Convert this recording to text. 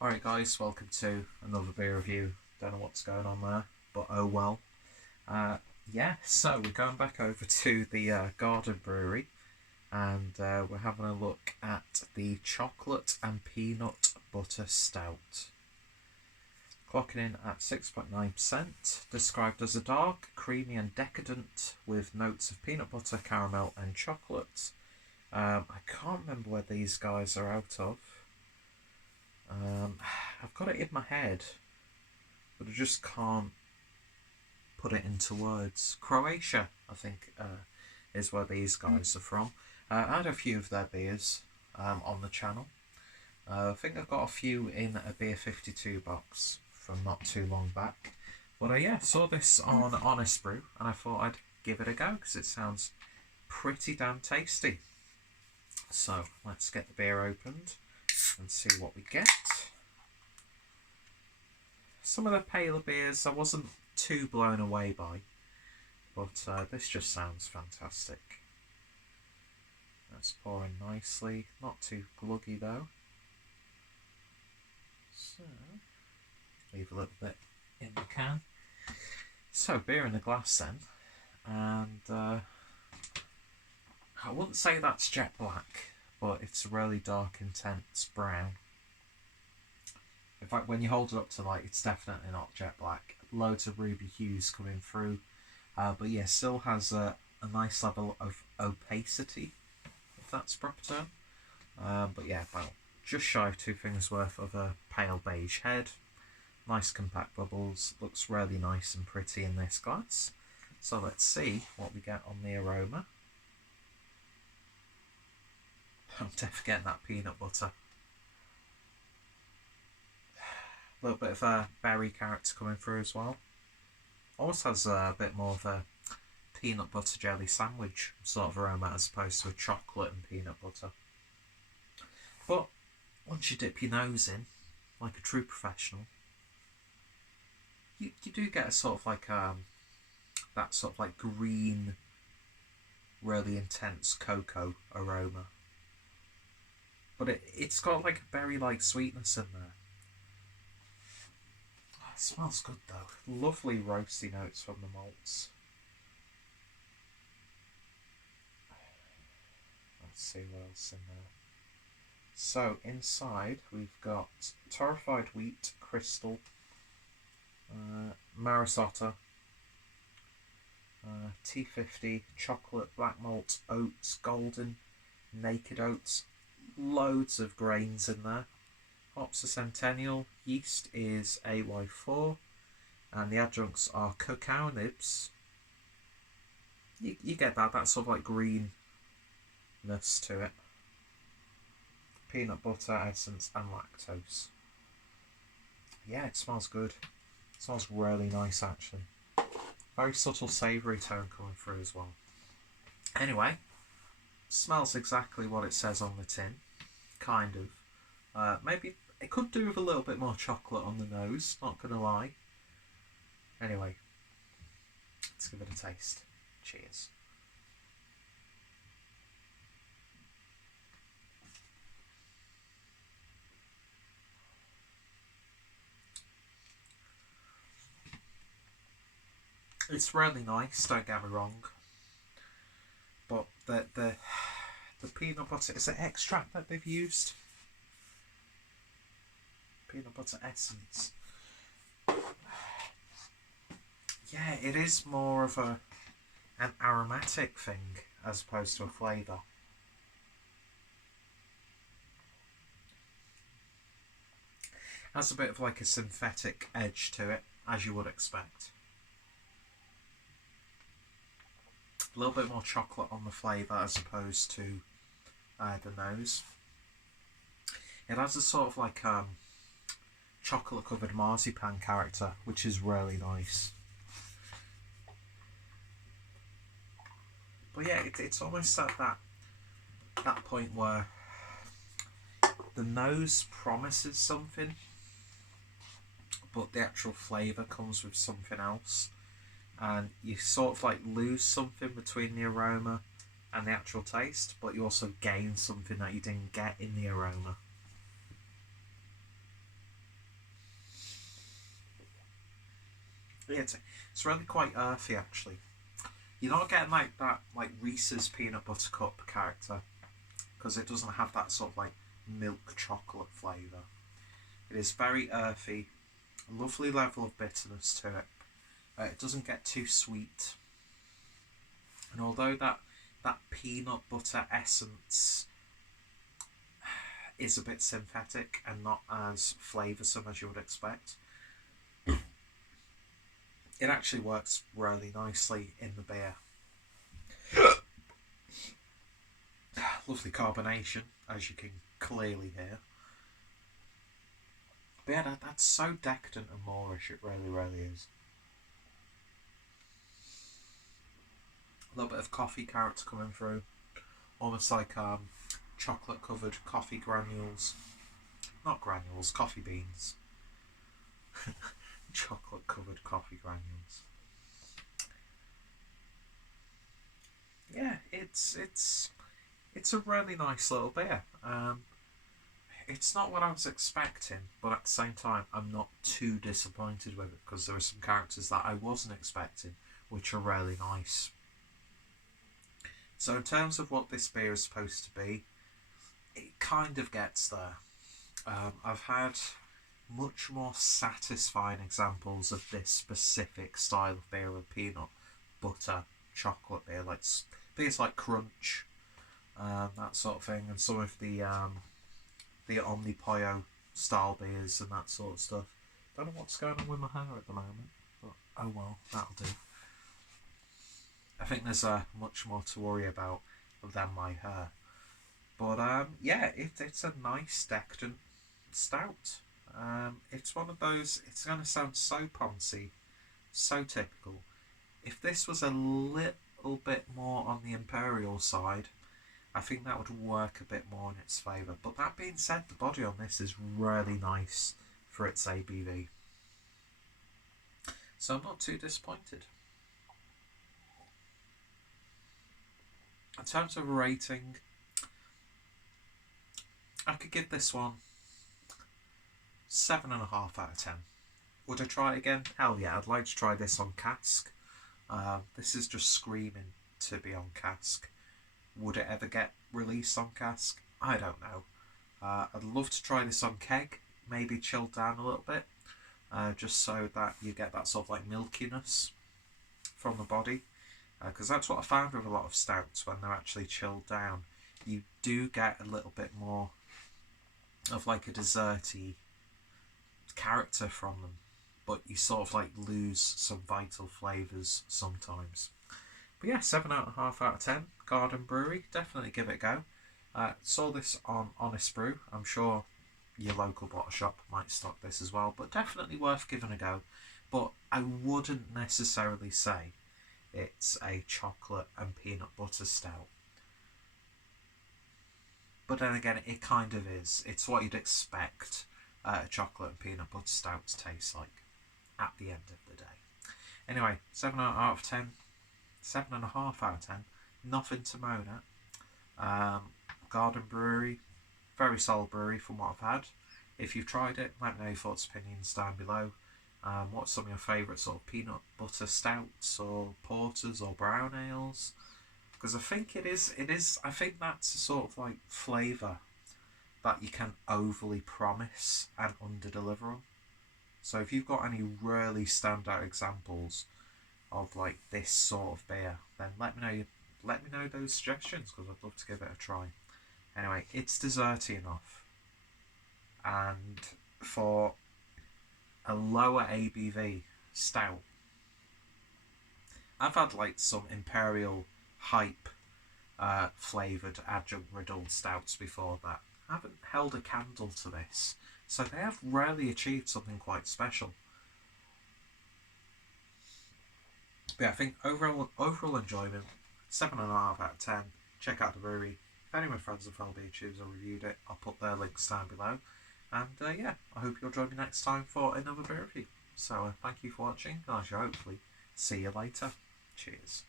Alright guys, welcome to another beer review. Don't know what's going on there, but oh well. So we're going back over to the Garden Brewery and we're having a look at the chocolate and peanut butter stout. Clocking in at 6.9%, described as a dark, creamy and decadent with notes of peanut butter, caramel and chocolate. I can't remember where these guys are out of. I've got it in my head, but I just can't put it into words. Croatia, I think, is where these guys are from. I had a few of their beers on the channel. I think I've got a few in a Beer 52 box from not too long back. But saw this on Honest Brew and I thought I'd give it a go because it sounds pretty damn tasty. So let's get the beer opened and see what we get. Some of the paler beers I wasn't too blown away by, but this just sounds fantastic. That's pouring nicely, not too gluggy though. So, leave a little bit in the can. So, beer in the glass then, and I wouldn't say that's jet black, but it's a really dark, intense brown. In fact, when you hold it up to light, it's definitely not jet black. Loads of ruby hues coming through, but yeah, still has a nice level of opacity, if that's the proper term. But yeah, about just shy of 2 fingers worth of a pale beige head. Nice compact bubbles. Looks really nice and pretty in this glass. So let's see what we get on the aroma. I'm definitely getting that peanut butter. A little bit of a berry character coming through as well. Almost has a bit more of a peanut butter jelly sandwich sort of aroma as opposed to a chocolate and peanut butter. But once you dip your nose in, like a true professional, you do get a sort of like that sort of like green, really intense cocoa aroma. But it's got like a berry-like sweetness in there. Oh, it smells good though. Lovely roasty notes from the malts. Let's see what else in there. So inside we've got torrefied wheat, crystal, Marisotta, T50, chocolate, black malt, oats, golden, naked oats, loads of grains in there. Hops are Centennial, yeast is AY4, and the adjuncts are cacao nibs. You get that sort of like greenness to it. Peanut butter, essence, and lactose. Yeah, it smells good. It smells really nice actually. Very subtle savoury tone coming through as well. Anyway, smells exactly what it says on the tin. Kind of. Maybe it could do with a little bit more chocolate on the nose, not gonna lie. Anyway, let's give it a taste. Cheers. It's really nice, don't get me wrong. But the peanut butter, is it extract that they've used? Peanut butter essence. Yeah, it is more of an aromatic thing as opposed to a flavour. Has a bit of like a synthetic edge to it, as you would expect. A little bit more chocolate on the flavour as opposed to the nose. It has a sort of like chocolate covered marzipan character, which is really nice. But yeah, it's almost at that point where the nose promises something, but the actual flavour comes with something else, and you sort of like lose something between the aroma and the actual taste, but you also gain something that you didn't get in the aroma. Yeah, it's really quite earthy actually. You're not getting like that like Reese's peanut butter cup character because it doesn't have that sort of like milk chocolate flavour. It is very earthy, a lovely level of bitterness to it. It doesn't get too sweet, and although that peanut butter essence is a bit synthetic and not as flavoursome as you would expect, it actually works really nicely in the beer. Lovely carbonation, as you can clearly hear. But yeah, that's so decadent and Moorish, it really, really is. A little bit of coffee character coming through, almost like chocolate covered coffee granules. Not granules, coffee beans. Chocolate covered coffee granules. Yeah, it's a really nice little beer. It's not what I was expecting, but at the same time, I'm not too disappointed with it because there are some characters that I wasn't expecting, which are really nice. So in terms of what this beer is supposed to be, it kind of gets there. I've had much more satisfying examples of this specific style of beer with peanut butter chocolate beer, like beers like Crunch, that sort of thing, and some of the Omnipollo style beers and that sort of stuff. Don't know what's going on with my hair at the moment, but oh well, that'll do. I think there's much more to worry about than my hair. But yeah, it's a nice decadent stout. It's one of those, it's going to sound so poncy, so typical. If this was a little bit more on the imperial side, I think that would work a bit more in its favour. But that being said, the body on this is really nice for its ABV. So I'm not too disappointed. In terms of rating, I could give this one 7.5 out of 10. Would I try it again? Hell yeah, I'd like to try this on cask. This is just screaming to be on cask. Would it ever get released on cask? I don't know. I'd love to try this on keg, maybe chilled down a little bit, just so that you get that sort of like milkiness from the body. Because that's what I found with a lot of stouts when they're actually chilled down. You do get a little bit more of like a desserty character from them, but you sort of like lose some vital flavours sometimes. But yeah, 7.5 out of 10. Garden Brewery, definitely give it a go. Saw this on Honest Brew. I'm sure your local bottle shop might stock this as well, but definitely worth giving a go. But I wouldn't necessarily say it's a chocolate and peanut butter stout. But then again, it kind of is. It's what you'd expect a chocolate and peanut butter stout to taste like at the end of the day. Anyway, 7 out of 10. 7.5 out of 10. Nothing to moan at. Garden Brewery, very solid brewery from what I've had. If you've tried it, let me know your thoughts and opinions down below. What's some of your favourite sort of peanut butter stouts or porters or brown ales? Because I think it is. I think that's a sort of like flavour that you can overly promise and underdeliver on. So if you've got any really standout examples of like this sort of beer, then let me know. Let me know those suggestions because I'd love to give it a try. Anyway, it's desserty enough, and for a lower ABV stout, I've had like some imperial hype flavoured adjunct riddled stouts before that haven't held a candle to this, so they have really achieved something quite special. But yeah, I think overall enjoyment, 7.5 out of 10. Check out the brewery. If any of my friends and fellow beer tubes have reviewed it, I'll put their links down below. And yeah, I hope you'll join me next time for another beer review. So thank you for watching, and I shall hopefully see you later. Cheers.